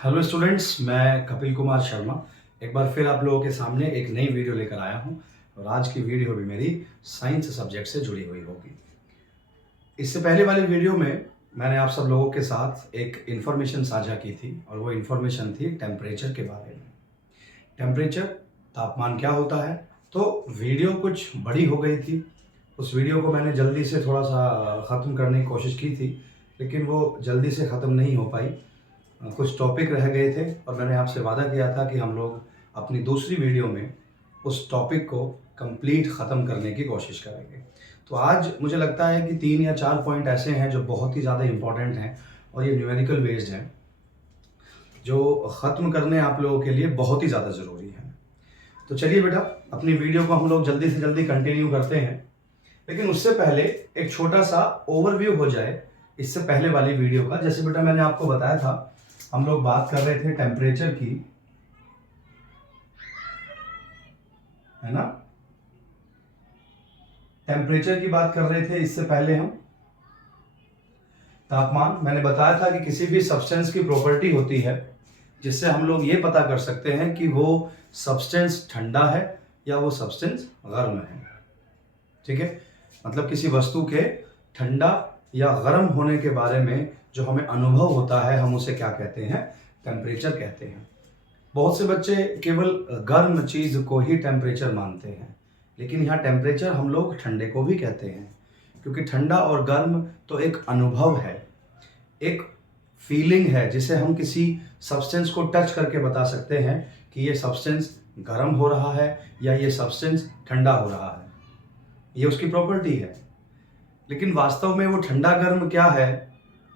Hello students, मैं कपिल कुमार शर्मा एक बार फिर आप लोगों के सामने एक नई वीडियो लेकर आया हूं और आज की वीडियो भी मेरी साइंस सब्जेक्ट से जुड़ी हुई होगी। इससे पहले वाली वीडियो में मैंने आप सब लोगों के साथ एक इन्फॉर्मेशन साझा की थी और वो इन्फॉर्मेशन थी टेम्परेचर के बारे में। टेम्परेचर, तापमान क्या होता है। तो वीडियो कुछ बड़ी हो गई थी, उस वीडियो को मैंने जल्दी से थोड़ा सा ख़त्म करने की कोशिश की थी, लेकिन वो जल्दी से ख़त्म नहीं हो पाई। कुछ टॉपिक रह गए थे और मैंने आपसे वादा किया था कि हम लोग अपनी दूसरी वीडियो में उस टॉपिक को कंप्लीट ख़त्म करने की कोशिश करेंगे। तो आज मुझे लगता है कि 3 या 4 पॉइंट ऐसे हैं जो बहुत ही ज़्यादा इम्पॉर्टेंट हैं और ये न्यूमेरिकल बेस्ड हैं, जो ख़त्म करने आप लोगों के लिए बहुत ही ज़्यादा ज़रूरी है। तो चलिए बेटा, अपनी वीडियो को हम लोग जल्दी से जल्दी कंटिन्यू करते हैं, लेकिन उससे पहले एक छोटा सा ओवरव्यू हो जाए इससे पहले वाली वीडियो का। जैसे बेटा मैंने आपको बताया था, हम लोग बात कर रहे थे टेम्परेचर की, है ना। टेम्परेचर की बात कर रहे थे, इससे पहले हम तापमान, मैंने बताया था कि किसी भी सब्सटेंस की प्रॉपर्टी होती है जिससे हम लोग ये पता कर सकते हैं कि वो सब्सटेंस ठंडा है या वो सब्सटेंस गर्म है। ठीक है, मतलब किसी वस्तु के ठंडा या गर्म होने के बारे में जो हमें अनुभव होता है, हम उसे क्या कहते हैं? टेम्परेचर कहते हैं। बहुत से बच्चे केवल गर्म चीज़ को ही टेम्परेचर मानते हैं, लेकिन यहाँ टेम्परेचर हम लोग ठंडे को भी कहते हैं, क्योंकि ठंडा और गर्म तो एक अनुभव है, एक फीलिंग है जिसे हम किसी सब्सटेंस को टच करके बता सकते हैं कि ये सब्सटेंस गर्म हो रहा है या ये सब्सटेंस ठंडा हो रहा है। ये उसकी प्रॉपर्टी है। लेकिन वास्तव में वो ठंडा गर्म क्या है?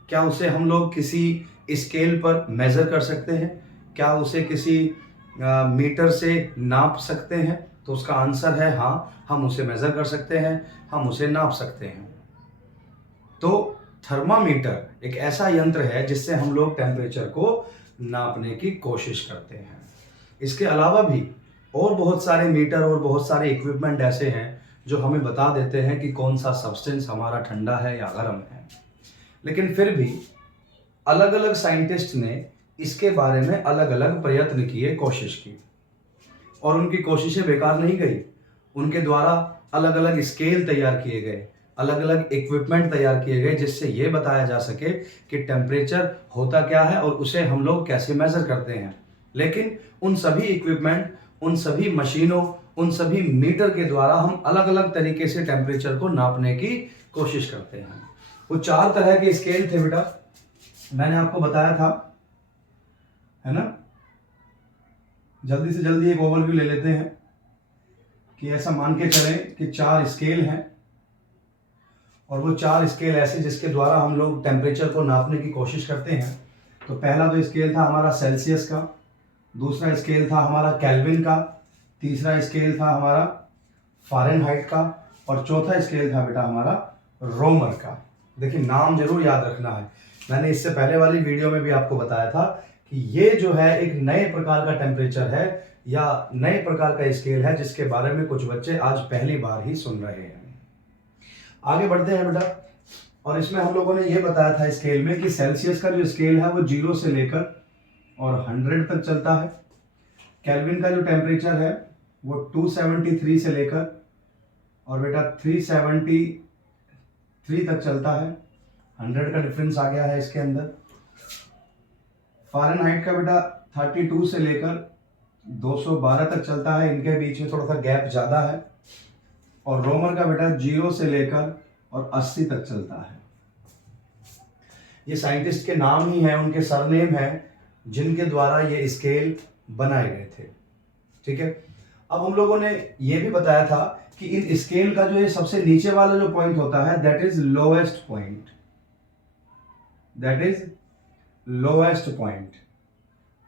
क्या उसे हम लोग किसी स्केल पर मेज़र कर सकते हैं? क्या उसे किसी मीटर से नाप सकते हैं? तो उसका आंसर है हाँ, हम उसे मेज़र कर सकते हैं, हम उसे नाप सकते हैं। तो थर्मामीटर एक ऐसा यंत्र है जिससे हम लोग टेम्परेचर को नापने की कोशिश करते हैं। इसके अलावा भी और बहुत सारे मीटर और बहुत सारे इक्विपमेंट ऐसे हैं जो हमें बता देते हैं कि कौन सा सब्सटेंस हमारा ठंडा है या गर्म है। लेकिन फिर भी अलग अलग साइंटिस्ट ने इसके बारे में अलग अलग प्रयत्न किए, कोशिश की, और उनकी कोशिशें बेकार नहीं गई। उनके द्वारा अलग अलग स्केल तैयार किए गए, अलग अलग इक्विपमेंट तैयार किए गए जिससे ये बताया जा सके कि टेम्परेचर होता क्या है और उसे हम लोग कैसे मेज़र करते हैं। लेकिन उन सभी इक्विपमेंट, उन सभी मशीनों, उन सभी मीटर के द्वारा हम अलग अलग तरीके से टेम्परेचर को नापने की कोशिश करते हैं। वो 4 तरह के स्केल थे बेटा, मैंने आपको बताया था, है ना। जल्दी से जल्दी एक ओवरव्यू ले लेते हैं कि ऐसा मान के चलें कि 4 स्केल हैं और वो 4 स्केल ऐसे जिसके द्वारा हम लोग टेम्परेचर को नापने की कोशिश करते हैं। तो पहला तो स्केल था हमारा सेल्सियस का, दूसरा स्केल था हमारा केल्विन का, तीसरा स्केल था हमारा फ़ारेनहाइट का और चौथा स्केल था बेटा हमारा रोमर का। देखिए, नाम जरूर याद रखना है। मैंने इससे पहले वाली वीडियो में भी आपको बताया था कि ये जो है एक नए प्रकार का टेम्परेचर है या नए प्रकार का स्केल है जिसके बारे में कुछ बच्चे आज पहली बार ही सुन रहे हैं। आगे बढ़ते हैं बेटा, और इसमें हम लोगों ने ये बताया था स्केल में कि सेल्सियस का जो स्केल है वो 0 से लेकर और 100 तक चलता है। केल्विन का जो टेम्परेचर है वो 273 से लेकर और बेटा 373 तक चलता है। 100 का डिफरेंस आ गया है इसके अंदर। फ़ारेनहाइट का बेटा 32 से लेकर 212 तक चलता है, इनके बीच में थोड़ा सा गैप ज़्यादा है। और रोमर का बेटा 0 से लेकर और 80 तक चलता है। ये साइंटिस्ट के नाम ही हैं, उनके सरनेम हैं जिनके द्वारा ये स्केल बनाए गए थे। ठीक है, अब हम लोगों ने ये भी बताया था कि इन स्केल का जो ये सबसे नीचे वाला जो पॉइंट होता है that is lowest point, that is lowest point.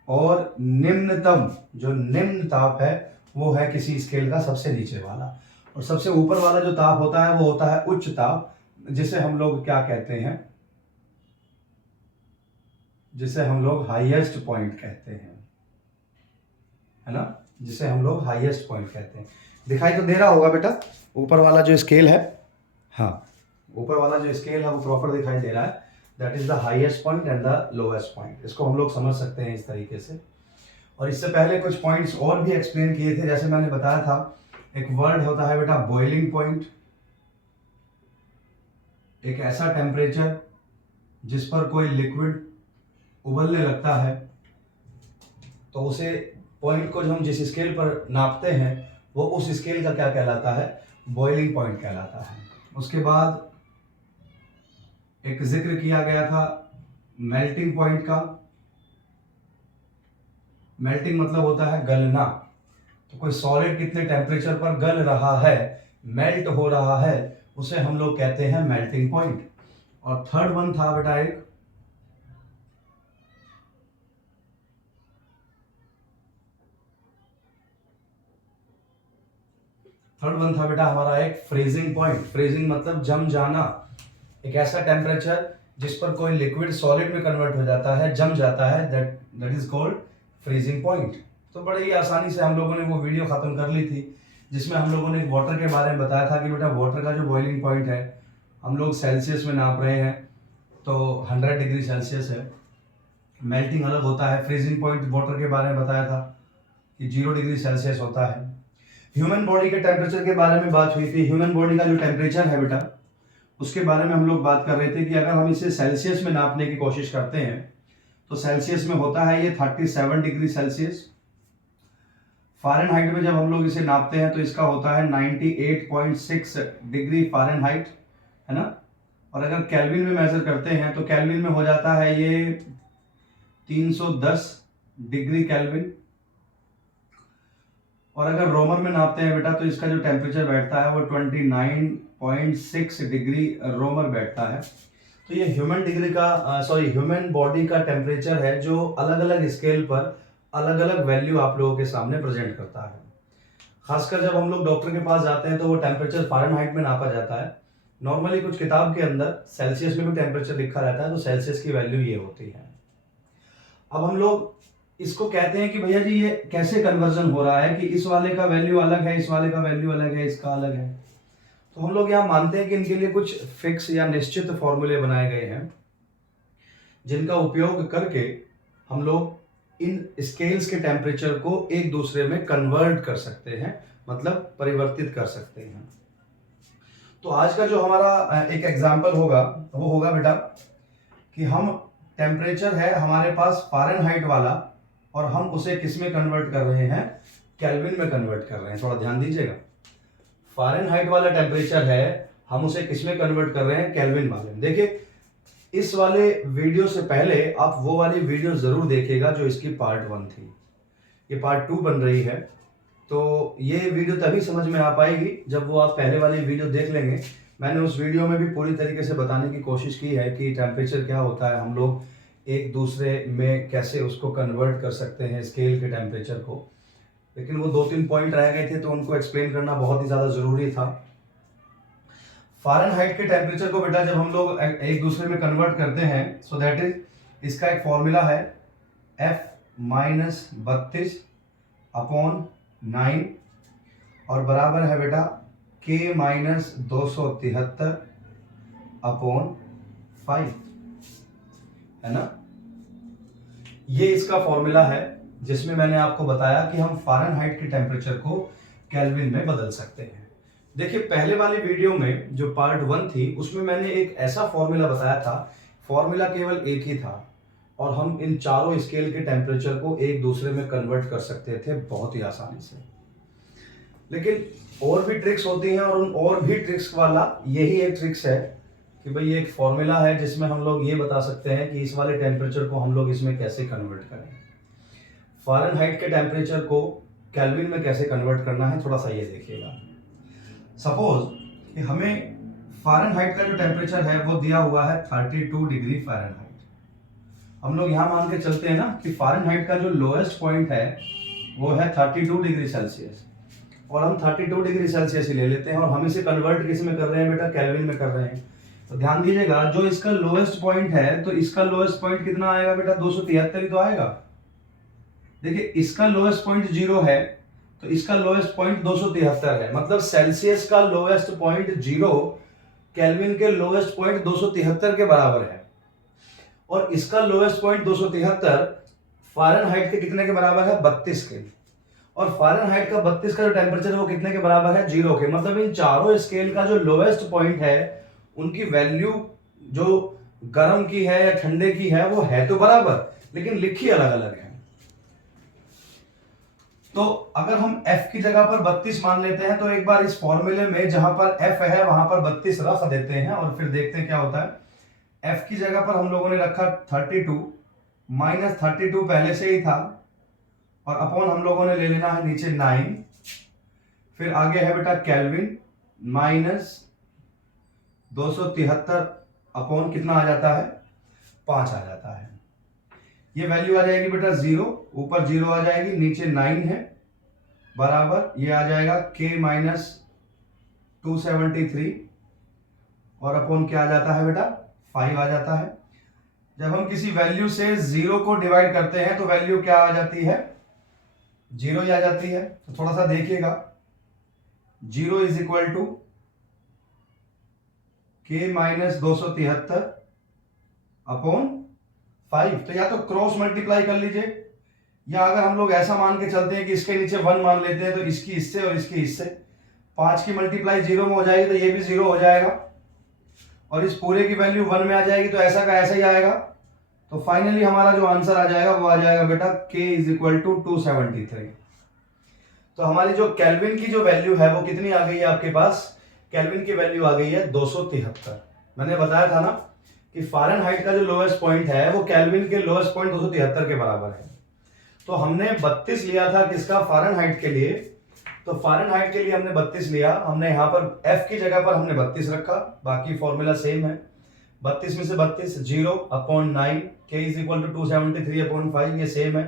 और निम्नतम जो निम्न ताप है वो है किसी स्केल का सबसे नीचे वाला, और सबसे ऊपर वाला जो ताप होता है वो होता है उच्च ताप, जिसे हम लोग क्या कहते हैं? जिसे हम लोग हाईएस्ट पॉइंट कहते हैं, है ना, जिसे हम लोग हाईएस्ट पॉइंट कहते हैं। दिखाई तो दे रहा होगा बेटा ऊपर वाला जो स्केल है? हाँ, ऊपर वाला जो स्केल है वो प्रॉपर दिखाई दे रहा है। That is the highest point and the lowest point. इसको हम लोग समझ सकते हैं इस तरीके से। और इससे पहले कुछ पॉइंट्स और भी एक्सप्लेन किए थे, जैसे मैंने बताया था एक वर्ड होता है बेटा बॉइलिंग पॉइंट, एक ऐसा टेम्परेचर जिस पर कोई लिक्विड उबलने लगता है, तो उसे पॉइंट को जो हम जिस स्केल पर नापते हैं वो उस स्केल का क्या कहलाता है, बॉइलिंग पॉइंट कहलाता है। उसके बाद एक जिक्र किया गया था मेल्टिंग पॉइंट का। मेल्टिंग मतलब होता है गलना, तो कोई सॉलिड कितने टेम्परेचर पर गल रहा है, मेल्ट हो रहा है, उसे हम लोग कहते हैं मेल्टिंग पॉइंट। और थर्ड वन था बेटा एक हमारा एक फ्रीजिंग पॉइंट। फ्रीजिंग मतलब जम जाना, एक ऐसा टेम्परेचर जिस पर कोई लिक्विड सॉलिड में कन्वर्ट हो जाता है, जम जाता है, that is called freezing point. तो बड़े ही आसानी से हम लोगों ने वो वीडियो खत्म कर ली थी जिसमें हम लोगों ने वाटर के बारे में बताया था कि बेटा वाटर का जो बॉइलिंग पॉइंट है हम लोग सेल्सियस में नाप रहे हैं, तो 100 डिग्री सेल्सियस है। मेल्टिंग अलग होता है। फ्रीजिंग पॉइंट वाटर के बारे में बताया था कि 0 डिग्री सेल्सियस होता है। ह्यूमन बॉडी के टेम्परेचर के बारे में बात हुई थी। ह्यूमन बॉडी का जो टेम्परेचर है बेटा उसके बारे में हम लोग बात कर रहे थे कि अगर हम इसे सेल्सियस में नापने की कोशिश करते हैं तो सेल्सियस में होता है ये 37 डिग्री सेल्सियस। फ़ारेनहाइट में जब हम लोग इसे नापते हैं तो इसका होता है 98.6 डिग्री फ़ारेनहाइट, है ना। और अगर केल्विन में मेजर करते हैं तो केल्विन में हो जाता है ये 310 डिग्री केल्विन। और अगर रोमन में नापते हैं बेटा तो इसका जो टेम्परेचर बैठता है वो 29.6 डिग्री रोमर बैठता है। तो ये ह्यूमन बॉडी का टेम्परेचर है जो अलग अलग स्केल पर अलग अलग वैल्यू आप लोगों के सामने प्रेजेंट करता है। खासकर जब हम लोग डॉक्टर के पास जाते हैं तो वो टेम्परेचर फ़ारेनहाइट में नापा जाता है। नॉर्मली कुछ किताब के अंदर सेल्सियस में भी टेम्परेचर लिखा रहता है, तो सेल्सियस की वैल्यू ये होती है। अब हम लोग इसको कहते हैं कि भैया जी ये कैसे कन्वर्जन हो रहा है कि इस वाले का वैल्यू अलग है, इस वाले का वैल्यू अलग है, इसका अलग है। तो हम लोग यहाँ मानते हैं कि इनके लिए कुछ फिक्स या निश्चित फॉर्मूले बनाए गए हैं जिनका उपयोग करके हम लोग इन स्केल्स के टेम्परेचर को एक दूसरे में कन्वर्ट कर सकते हैं, मतलब परिवर्तित कर सकते हैं। तो आज का जो हमारा एक एग्जाम्पल होगा वो होगा बेटा कि हम टेम्परेचर है हमारे पास फ़ारेनहाइट वाला और हम उसे किस में कन्वर्ट कर रहे हैं, केल्विन में कन्वर्ट कर रहे हैं। थोड़ा ध्यान दीजिएगा, फ़ारेनहाइट वाला टेम्परेचर है हम उसे किस में कन्वर्ट कर रहे हैं, केल्विन वाले में। देखिए इस वाले वीडियो से पहले आप वो वाली वीडियो जरूर देखिएगा जो इसकी पार्ट 1 थी। ये पार्ट 2 बन रही है, तो ये वीडियो तभी समझ में आ पाएगी जब वो आप पहले वाली वीडियो देख लेंगे। मैंने उस वीडियो में भी पूरी तरीके से बताने की कोशिश की है कि टेम्परेचर क्या होता है, हम लोग एक दूसरे में कैसे उसको कन्वर्ट कर सकते हैं स्केल के टेम्परेचर को। लेकिन वो 2-3 पॉइंट रह गए थे तो उनको एक्सप्लेन करना बहुत ही ज़्यादा ज़रूरी था। फ़ारेनहाइट के टेम्परेचर को बेटा जब हम लोग एक दूसरे में कन्वर्ट करते हैं सो दैट इज, इसका एक फॉर्मूला है F-32/9 और बराबर है बेटा K-273/5, है ना। ये इसका फॉर्मूला है जिसमें मैंने आपको बताया कि हम फ़ारेनहाइट के टेम्परेचर को केल्विन में बदल सकते हैं। देखिए पहले वाली वीडियो में जो पार्ट 1 थी उसमें मैंने एक ऐसा फॉर्मूला बताया था, फॉर्मूला केवल एक ही था और हम इन चारों स्केल के टेम्परेचर को एक दूसरे में कन्वर्ट कर सकते थे बहुत ही आसानी से। लेकिन और भी ट्रिक्स होती हैं और उन और भी ट्रिक्स वाला यही एक ट्रिक्स है कि भाई ये एक फॉर्मूला है जिसमें हम लोग ये बता सकते हैं कि इस वाले टेम्परेचर को हम लोग इसमें कैसे कन्वर्ट करें, फ़ारेनहाइट के टेम्परेचर को केल्विन में कैसे कन्वर्ट करना है। थोड़ा सा ये देखिएगा, सपोज कि हमें फ़ारेनहाइट का जो टेम्परेचर है वो दिया हुआ है 32 डिग्री फ़ारेनहाइट। हम लोग यहाँ मान के चलते हैं ना कि फ़ारेनहाइट का जो लोएस्ट पॉइंट है वो है 32 डिग्री सेल्सियस और हम 32 डिग्री सेल्सियस ही ले लेते हैं और हम इसे कन्वर्ट किस में कर रहे हैं बेटा, केल्विन में कर रहे हैं। तो ध्यान दीजिएगा जो इसका लोएस्ट पॉइंट है तो इसका लोएस्ट पॉइंट कितना आएगा बेटा, 273 ही तो आएगा। देखिए इसका लोएस्ट पॉइंट 0 है तो इसका लोएस्ट पॉइंट 273 है, मतलब सेल्सियस का लोएस्ट पॉइंट 0 केल्विन के लोएस्ट पॉइंट 273 के बराबर है। और इसका लोएस्ट पॉइंट 273 फ़ारेनहाइट के कितने के बराबर है? 32 के। और फ़ारेनहाइट का 32 का जो टेम्परेचर है वो कितने के बराबर है? 0 के। मतलब इन चारों स्केल का जो लोएस्ट पॉइंट है उनकी वैल्यू जो गर्म की है या ठंडे की है वो है तो बराबर, लेकिन लिखी अलग अलग है। तो अगर हम f की जगह पर 32 मान लेते हैं तो एक बार इस फॉर्मूले में जहां पर f है वहां पर 32 रख देते हैं और फिर देखते हैं क्या होता है। f की जगह पर हम लोगों ने रखा 32, माइनस 32 पहले से ही था और अपॉन हम लोगों ने ले लेना है नीचे 9, फिर आगे है बेटा केल्विन माइनस 273 अपॉन कितना आ जाता है? 5 आ जाता है। ये वैल्यू आ जाएगी बेटा 0, ऊपर 0 आ जाएगी, नीचे 9 है बराबर ये आ जाएगा k माइनस 273 और अपॉन क्या आ जाता है बेटा? 5 आ जाता है। जब हम किसी वैल्यू से 0 को डिवाइड करते हैं तो वैल्यू क्या आ जाती है? 0 ही आ जाती है। तो थोड़ा सा देखिएगा, 0 is equal to k minus 273 upon 5। तो या तो क्रॉस मल्टीप्लाई कर लीजिए, या अगर हम लोग ऐसा मान के चलते हैं कि इसके नीचे 1 मान लेते हैं तो इसकी इससे और इसकी इससे 5 की मल्टीप्लाई 0 में हो जाएगी तो ये भी 0 हो जाएगा और इस पूरे की वैल्यू 1 में आ जाएगी तो ऐसा का ऐसा ही आएगा। तो फाइनली हमारा जो आंसर आ जाएगा वो आ जाएगा बेटा k इज इक्वल टू 273। तो हमारी जो केल्विन की जो वैल्यू है वो कितनी आ गई है आपके पास? केल्विन की वैल्यू आ गई है 273। मैंने बताया था ना कि फ़ारेनहाइट का जो लोएस्ट पॉइंट है वो केल्विन के लोएस्ट पॉइंट 273 के बराबर है। तो हमने 32 लिया था किसका? फ़ारेनहाइट के लिए। तो फ़ारेनहाइट के लिए हमने 32 लिया, हमने यहाँ पर f की जगह पर हमने 32 रखा, बाकी फॉर्मूला सेम है। 32 में से 32 0 upon 9 k is equal to 273 upon 5, ये सेम है।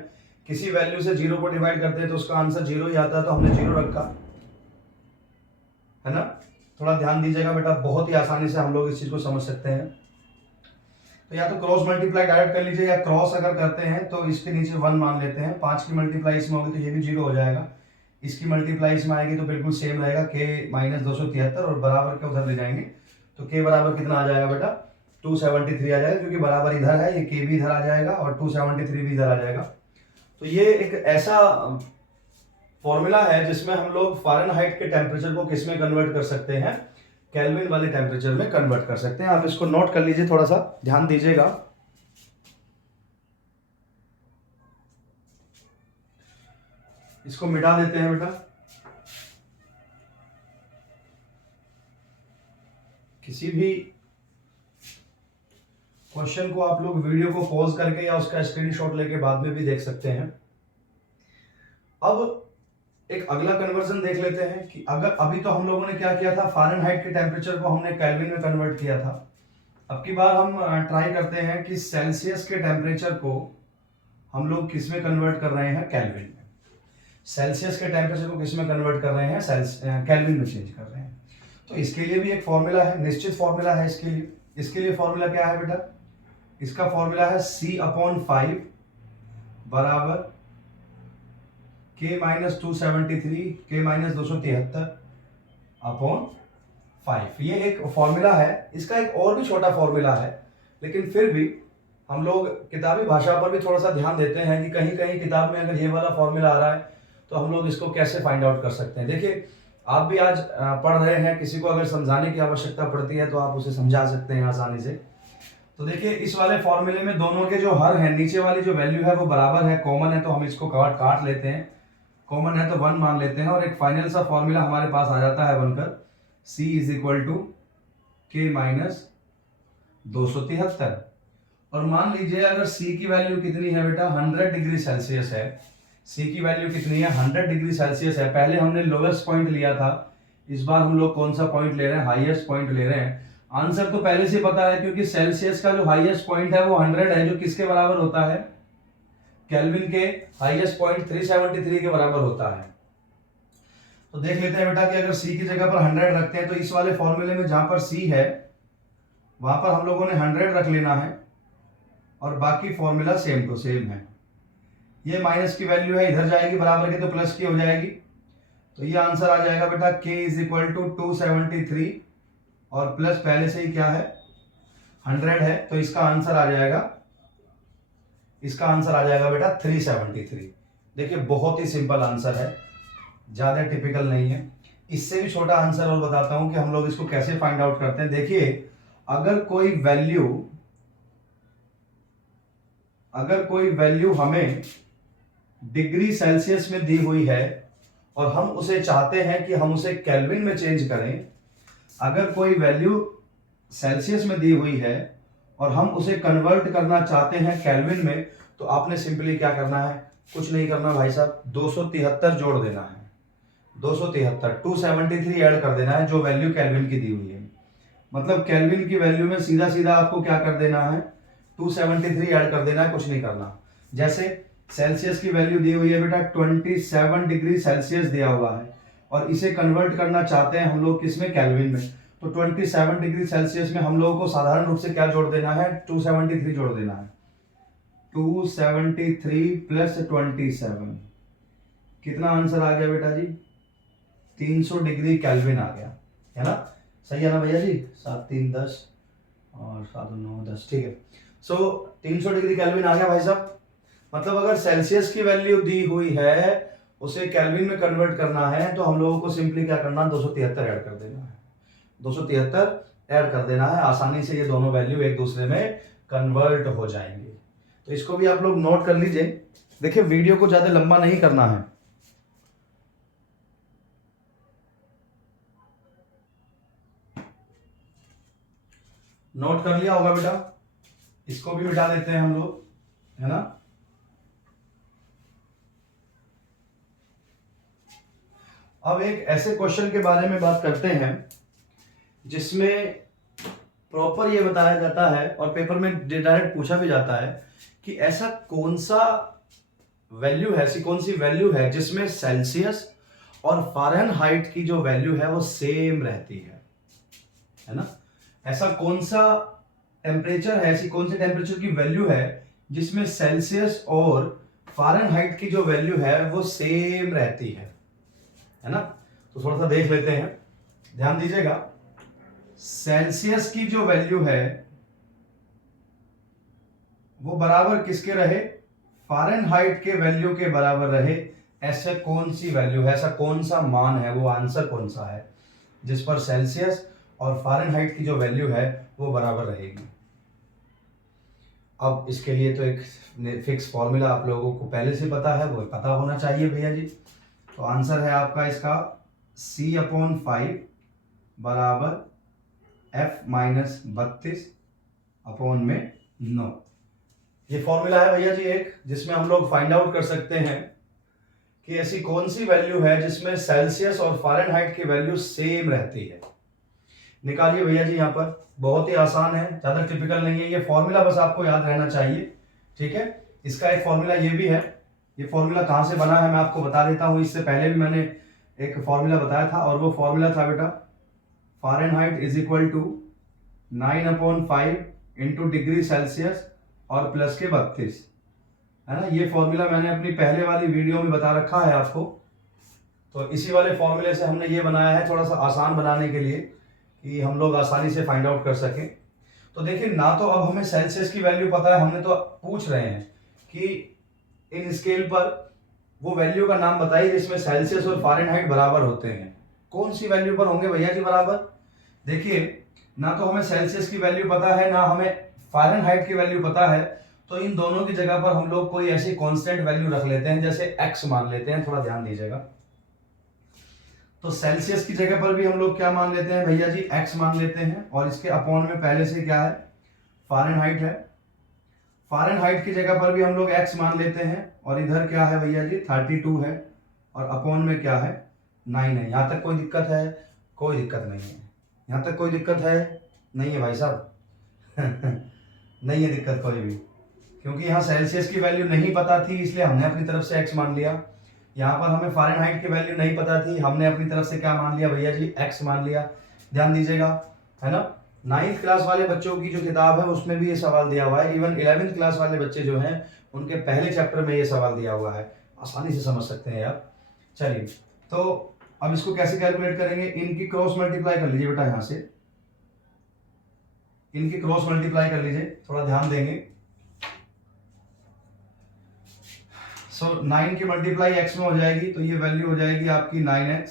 किसी वैल्यू से 0 को डिवाइड करते हैं तो उसका आंसर 0 ही आता है, तो हमने 0 रखा है ना। थोड़ा ध्यान दीजिएगा बेटा, बहुत ही आसानी से हम लोग इस चीज को समझ सकते हैं। तो या तो क्रॉस मल्टीप्लाई डायरेक्ट कर लीजिए, या क्रॉस अगर करते हैं तो इसके नीचे 1 मान लेते हैं। 5 की मल्टीप्लाई इसमें होगी तो ये भी 0 हो जाएगा, इसकी मल्टीप्लाई इसमें आएगी तो बिल्कुल सेम रहेगा k माइनस 273 और बराबर के उधर ले जाएंगे तो k बराबर कितना आ जाएगा बेटा? 273 आ जाएगा, क्योंकि बराबर इधर है, ये k भी इधर आ जाएगा और 273 भी इधर आ जाएगा। तो ये एक ऐसा फॉर्मूला है जिसमें हम लोग फ़ारेनहाइट के टेम्परेचर को किस में कन्वर्ट कर सकते हैं? केल्विन वाले टेम्परेचर में कन्वर्ट कर सकते हैं। आप इसको नोट कर लीजिए, थोड़ा सा ध्यान दीजिएगा। इसको मिटा देते हैं बेटा। किसी भी क्वेश्चन को आप लोग वीडियो को पॉज करके या उसका स्क्रीनशॉट लेके बाद में भी देख सकते हैं। अब एक अगला कन्वर्जन देख लेते हैं कि अगर अभी तो हम लोगों ने क्या किया था, फ़ारेनहाइट के टेम्परेचर को हमने केल्विन में कन्वर्ट किया था। अब की बार हम ट्राई करते हैं कि सेल्सियस के टेम्परेचर को हम लोग किस में कन्वर्ट कर रहे हैं? केल्विन में। सेल्सियस के टेम्परेचर को किस में कन्वर्ट कर रहे हैं? केल्विन में चेंज कर रहे हैं। तो इसके लिए भी एक फॉर्मूला है, निश्चित फॉर्मूला है इसके लिए। इसके लिए फॉर्मूला क्या है बेटा? इसका फॉर्मूला है C/5 बराबर k minus 273 k minus 273 upon 5। ये एक फॉर्मूला है। इसका एक और भी छोटा फॉर्मूला है, लेकिन फिर भी हम लोग किताबी भाषा पर भी थोड़ा सा ध्यान देते हैं कि कहीं कहीं किताब में अगर ये वाला फॉर्मूला आ रहा है तो हम लोग इसको कैसे फाइंड आउट कर सकते हैं। देखिए, आप भी आज पढ़ रहे हैं, किसी को अगर समझाने की आवश्यकता पड़ती है तो आप उसे समझा सकते हैं आसानी से। तो देखिए, इस वाले फॉर्मूले में दोनों के जो हर हैं, नीचे वाली जो वैल्यू है वो बराबर है, कॉमन है, तो हम इसको काट लेते हैं। कॉमन है तो 1 मान लेते हैं और एक फाइनल सा फॉर्मूला हमारे पास आ जाता है बनकर C is equal to k minus 273। और मान लीजिए अगर C की वैल्यू कितनी है बेटा? 100 डिग्री सेल्सियस है। C की वैल्यू कितनी है? 100 डिग्री सेल्सियस है। पहले हमने लोवेस्ट पॉइंट लिया था, इस बार हम लोग कौन सा पॉइंट ले रहे हैं? हाईएस्ट पॉइंट ले रहे हैं। आंसर तो पहले से पता है, क्योंकि सेल्सियस का जो हाईएस्ट पॉइंट है वो 100 है, जो किसके बराबर होता है? केल्विन के हाईएस्ट पॉइंट 373 के बराबर होता है। तो देख लेते हैं बेटा कि अगर C की जगह पर 100 रखते हैं तो इस वाले फॉर्मूले में जहां पर C है वहां पर हम लोगों ने 100 रख लेना है और बाकी फॉर्मूला सेम टू सेम है। ये माइनस की वैल्यू है, इधर जाएगी, बराबर के तो प्लस की हो जाएगी। तो ये आंसर आ जाएगा बेटा k इज इक्वल टू 273 और प्लस पहले से ही क्या है? 100 है, तो इसका आंसर आ जाएगा इसका आंसर आ जाएगा बेटा 373। देखिए बहुत ही सिंपल आंसर है, ज़्यादा टिपिकल नहीं है। इससे भी छोटा आंसर और बताता हूं कि हम लोग इसको कैसे फाइंड आउट करते हैं। देखिए अगर कोई वैल्यू हमें डिग्री सेल्सियस में दी हुई है और हम उसे चाहते हैं कि हम उसे केल्विन में चेंज करें, अगर कोई वैल्यू सेल्सियस में दी हुई है और हम उसे कन्वर्ट करना चाहते हैं केल्विन में, तो आपने सिंपली क्या करना है, कुछ नहीं करना भाई साहब, 273 जोड़ देना है। 273 273 ऐड कर देना है जो वैल्यू केल्विन की दी हुई है। मतलब केल्विन की वैल्यू में सीधा सीधा आपको क्या कर देना है, 273 ऐड कर देना है, कुछ नहीं करना। जैसे सेल्सियस की वैल्यू दी हुई है बेटा 27 डिग्री सेल्सियस दिया हुआ है और इसे कन्वर्ट करना चाहते हैं हम लोग किसमें, केल्विन में। तो 27 डिग्री सेल्सियस में हम लोगों को साधारण रूप से क्या जोड़ देना है, 273 जोड़ देना है। 273 प्लस 27 कितना आंसर आ गया बेटा जी, 300 डिग्री केल्विन आ गया, है ना। सही है ना भैया जी, 7 3 10 और 7 9 10, ठीक है। सो 300 डिग्री केल्विन आ गया भाई साहब। मतलब अगर सेल्सियस की वैल्यू दी हुई है उसे केल्विन में कन्वर्ट करना है तो हम लोगों को सिंपली क्या करना है, 273 ऐड कर देना है। 273 ऐड कर देना है, आसानी से ये दोनों वैल्यू एक दूसरे में कन्वर्ट हो जाएंगे। तो इसको भी आप लोग नोट कर लीजिए। देखिए वीडियो को ज्यादा लंबा नहीं करना है। नोट कर लिया होगा बेटा, इसको भी मिटा देते हैं हम लोग, है ना। अब एक ऐसे क्वेश्चन के बारे में बात करते हैं जिसमें प्रॉपर ये बताया जाता है और पेपर में डायरेक्ट पूछा भी जाता है कि ऐसा कौन सा वैल्यू है, ऐसी कौन सी वैल्यू है जिसमें सेल्सियस और फ़ारेनहाइट की जो वैल्यू है वो सेम रहती है ना। ऐसा कौन सा टेम्परेचर है, ऐसी कौन सी टेम्परेचर की वैल्यू है जिसमें सेल्सियस और फ़ारेनहाइट की जो वैल्यू है वो सेम रहती है ना। तो थोड़ा सा देख लेते हैं, ध्यान दीजिएगा। सेल्सियस की जो वैल्यू है वो बराबर किसके रहे, फ़ारेनहाइट के वैल्यू के बराबर रहे। ऐसे कौन सी वैल्यू है, ऐसा कौन सा मान है, वो आंसर कौन सा है जिस पर सेल्सियस और फ़ारेनहाइट की जो वैल्यू है वो बराबर रहेगी। अब इसके लिए तो एक फिक्स फॉर्मूला आप लोगों को पहले से पता है, वो पता होना चाहिए भैया जी। तो आंसर है आपका इसका C/5 बराबर F-32 अपॉन में 9। ये फॉर्मूला है भैया जी एक, जिसमें हम लोग फाइंड आउट कर सकते हैं कि ऐसी कौन सी वैल्यू है जिसमें सेल्सियस और फ़ारेनहाइट की वैल्यू सेम रहती है। निकालिए भैया जी, यहाँ पर बहुत ही आसान है, ज़्यादा टिपिकल नहीं है। ये फॉर्मूला बस आपको याद रहना चाहिए, ठीक है। इसका एक फॉर्मूला ये भी है। ये फॉर्मूला कहाँ से बना है मैं आपको बता देता हूँ। इससे पहले भी मैंने एक फॉर्मूला बताया था और वो फॉर्मूला था बेटा Fahrenheit is equal to 9/5 into degree Celsius और प्लस के 32, है ना। ये फॉर्मूला मैंने अपनी पहले वाली वीडियो में बता रखा है आपको। तो इसी वाले फॉर्मूले से हमने ये बनाया है थोड़ा सा आसान बनाने के लिए कि हम लोग आसानी से फाइंड आउट कर सकें। तो देखिए ना, तो अब हमें सेल्सियस की वैल्यू पता है, हमने तो पूछ रहे हैं कि इन स्केल पर वो वैल्यू का नाम बताइए जिसमें सेल्सियस और फ़ारेनहाइट बराबर होते हैं। कौन सी वैल्यू पर होंगे भैया जी बराबर। देखिए ना तो हमें सेल्सियस की वैल्यू पता है, ना हमें फ़ारेनहाइट की वैल्यू पता है। तो इन दोनों की जगह पर हम लोग कोई ऐसी कांस्टेंट वैल्यू रख लेते हैं, जैसे x मान लेते हैं। थोड़ा ध्यान दीजिएगा। तो सेल्सियस की जगह पर भी हम लोग क्या मान लेते हैं भैया जी, x मान लेते हैं। और इसके अपॉन में पहले से क्या है, फ़ारेनहाइट है। फ़ारेनहाइट की जगह पर भी हम लोग x मान लेते हैं। और इधर क्या है भैया जी, 32 है। और अपॉन में क्या है, 9 है। यहाँ तक कोई दिक्कत है? कोई दिक्कत नहीं है। यहाँ तक कोई दिक्कत है? नहीं है भाई साहब नहीं है दिक्कत कोई भी, क्योंकि यहाँ सेल्सियस की वैल्यू नहीं पता थी इसलिए हमने अपनी तरफ से x मान लिया। यहाँ पर हमें फ़ारेनहाइट की वैल्यू नहीं पता थी, हमने अपनी तरफ से क्या मान लिया भैया जी, x मान लिया। ध्यान दीजिएगा, है ना। 9th क्लास वाले बच्चों की जो किताब है उसमें भी ये सवाल दिया हुआ है। इवन 11th क्लास वाले बच्चे जो हैं उनके पहले चैप्टर में ये सवाल दिया हुआ है, आसानी से समझ सकते हैं आप। चलिए, तो अब इसको कैसे कैलकुलेट करेंगे, इनकी क्रॉस मल्टीप्लाई कर लीजिए बेटा। यहाँ से इनकी क्रॉस मल्टीप्लाई कर लीजिए, थोड़ा ध्यान देंगे। सो 9 की मल्टीप्लाई x में हो जाएगी तो ये वैल्यू हो जाएगी आपकी 9x।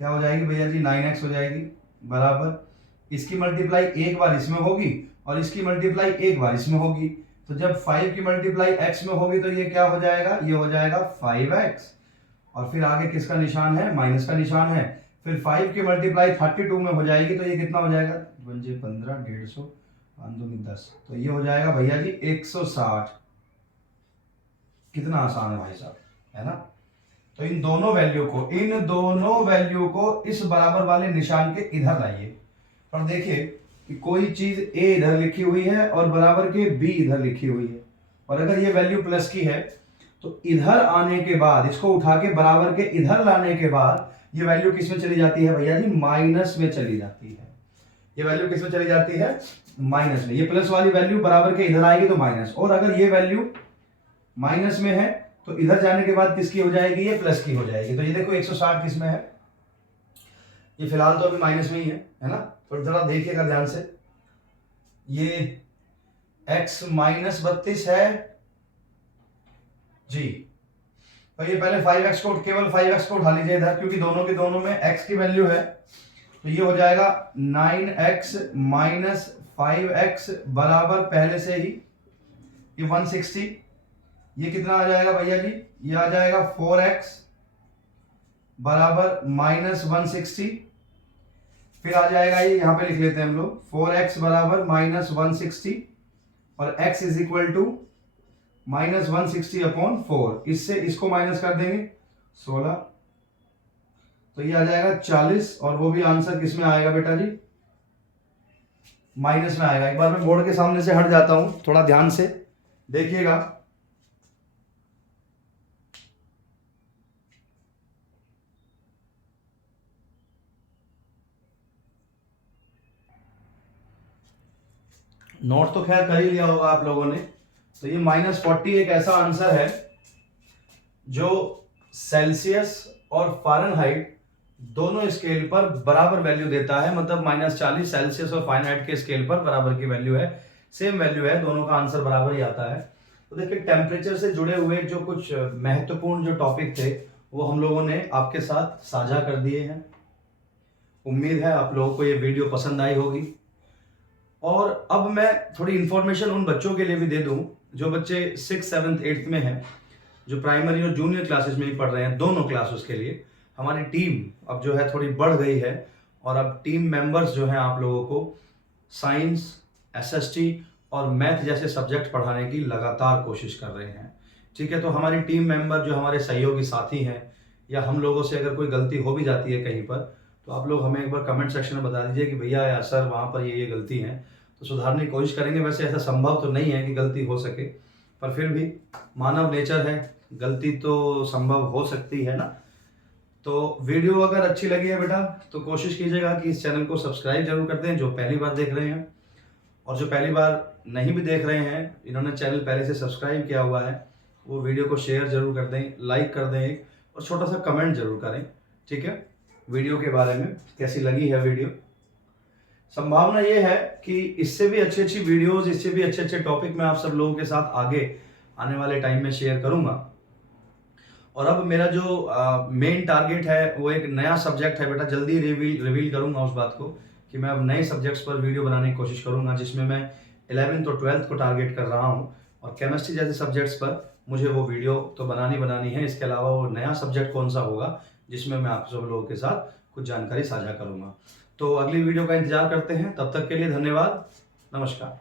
क्या हो जाएगी भैया जी? 9x हो जाएगी बराबर इसकी मल्टीप्लाई एक बार इसमें होगी और इसकी मल्टीप्लाई एक बार इसमें होगी। तो जब 5 की मल्टीप्लाई x में होगी तो ये क्या हो जाएगा? ये हो जाएगा 5x और फिर आगे किसका निशान है? माइनस का निशान है। फिर 5 की मल्टीप्लाई 32 में हो जाएगी तो ये कितना हो जाएगा? 15, 150, 5 दूनी 10, तो ये हो जाएगा भैया जी 160। कितना आसान है भाई साहब, है ना? तो इन दोनों वैल्यू को इस बराबर वाले निशान के इधर लाइए और देखिए कि कोई चीज a इधर लिखी हुई है और बराबर के b इधर लिखी हुई है, और अगर ये वैल्यू प्लस की है तो इधर आने के बाद इसको उठा के बराबर के इधर लाने के बाद ये वैल्यू किस में चली जाती है भैया जी? माइनस में चली जाती है। ये वैल्यू किस में चली जाती है? माइनस में। ये प्लस वाली वैल्यू बराबर के इधर आएगी तो माइनस, और अगर ये वैल्यू माइनस में है तो इधर जाने के बाद किसकी हो जाएगी? ये प्लस की हो जाएगी। तो ये देखो 160 किस में है? ये फिलहाल तो अभी माइनस में ही है ना? तो जरा देखिएगा ध्यान से, ये x माइनस 32 है जी। तो ये पहले 5x को, केवल 5x को उठा लीजिए इधर, क्योंकि दोनों के दोनों में x की वैल्यू है। तो ये हो जाएगा 9x माइनस 5x बराबर पहले से ही ये 160। ये कितना आ जाएगा भैया जी? ये आ जाएगा 4x बराबर माइनस 160। फिर आ जाएगा ये, यहां पे लिख लेते हैं हम लोग, 4x बराबर माइनस 160 और x is equal to minus 160 upon 4। इससे इसको माइनस कर देंगे 16, तो ये आ जाएगा 40, और वो भी आंसर किस में आएगा बेटा जी? माइनस में आएगा। एक बार मैं बोर्ड के सामने से हट जाता हूं, थोड़ा ध्यान से देखिएगा। नोट तो खैर कर ही लिया होगा आप लोगों ने। तो ये -40 एक ऐसा आंसर है जो सेल्सियस और फ़ारेनहाइट दोनों स्केल पर बराबर वैल्यू देता है। मतलब -40 सेल्सियस और फ़ारेनहाइट के स्केल पर बराबर की वैल्यू है, सेम वैल्यू है, दोनों का आंसर बराबर ही आता है। तो देखिए, टेम्परेचर से जुड़े हुए जो कुछ महत्वपूर्ण जो टॉपिक थे वो हम लोगों ने आपके साथ साझा कर दिए हैं। उम्मीद है आप लोगों को ये वीडियो पसंद आई होगी। और अब मैं थोड़ी इन्फॉर्मेशन उन बच्चों के लिए भी दे दूं जो बच्चे 6th, 7th, 8th में हैं, जो प्राइमरी और जूनियर क्लासेस में ही पढ़ रहे हैं। दोनों क्लासेस के लिए हमारी टीम अब जो है थोड़ी बढ़ गई है, और अब टीम मेंबर्स जो हैं आप लोगों को साइंस, एसएसटी और मैथ जैसे सब्जेक्ट पढ़ाने की लगातार कोशिश कर रहे हैं। ठीक है, तो हमारी टीम मेंबर जो हमारे सहयोगी साथी हैं, या हम लोगों से अगर कोई गलती हो भी जाती है कहीं पर, तो आप लोग हमें एक बार कमेंट सेक्शन में बता दीजिए कि भैया या सर वहाँ पर ये गलती है, तो सुधारने की कोशिश करेंगे। वैसे ऐसा संभव तो नहीं है कि गलती हो सके, पर फिर भी मानव नेचर है, गलती तो संभव हो सकती है ना। तो वीडियो अगर अच्छी लगी है बेटा तो कोशिश कीजिएगा कि इस चैनल को सब्सक्राइब जरूर कर दें, जो पहली बार देख रहे हैं, और जो पहली बार नहीं भी देख रहे हैं, इन्होंने चैनल पहले से सब्सक्राइब किया हुआ है, वो वीडियो को शेयर जरूर कर दें, लाइक कर दें एक, और छोटा सा कमेंट जरूर करें। ठीक है, वीडियो के बारे में कैसी लगी है वीडियो। संभावना ये है कि इससे भी अच्छी अच्छी वीडियोस, इससे भी अच्छे अच्छे टॉपिक मैं आप सब लोगों के साथ आगे आने वाले टाइम में शेयर करूंगा। और अब मेरा जो मेन टारगेट है वो एक नया सब्जेक्ट है बेटा, जल्दी रिवील करूंगा उस बात को कि मैं अब नए सब्जेक्ट्स पर वीडियो बनाने की कोशिश करूंगा, जिसमें मैं 11th और 12th को टारगेट कर रहा हूं। और केमिस्ट्री जैसे सब्जेक्ट्स पर मुझे वो वीडियो तो बनानी है। इसके अलावा वो नया सब्जेक्ट कौन सा होगा जिसमें मैं आप सब लोगों के साथ कुछ जानकारी साझा करूंगा। तो अगली वीडियो का इंतजार करते हैं, तब तक के लिए धन्यवाद, नमस्कार।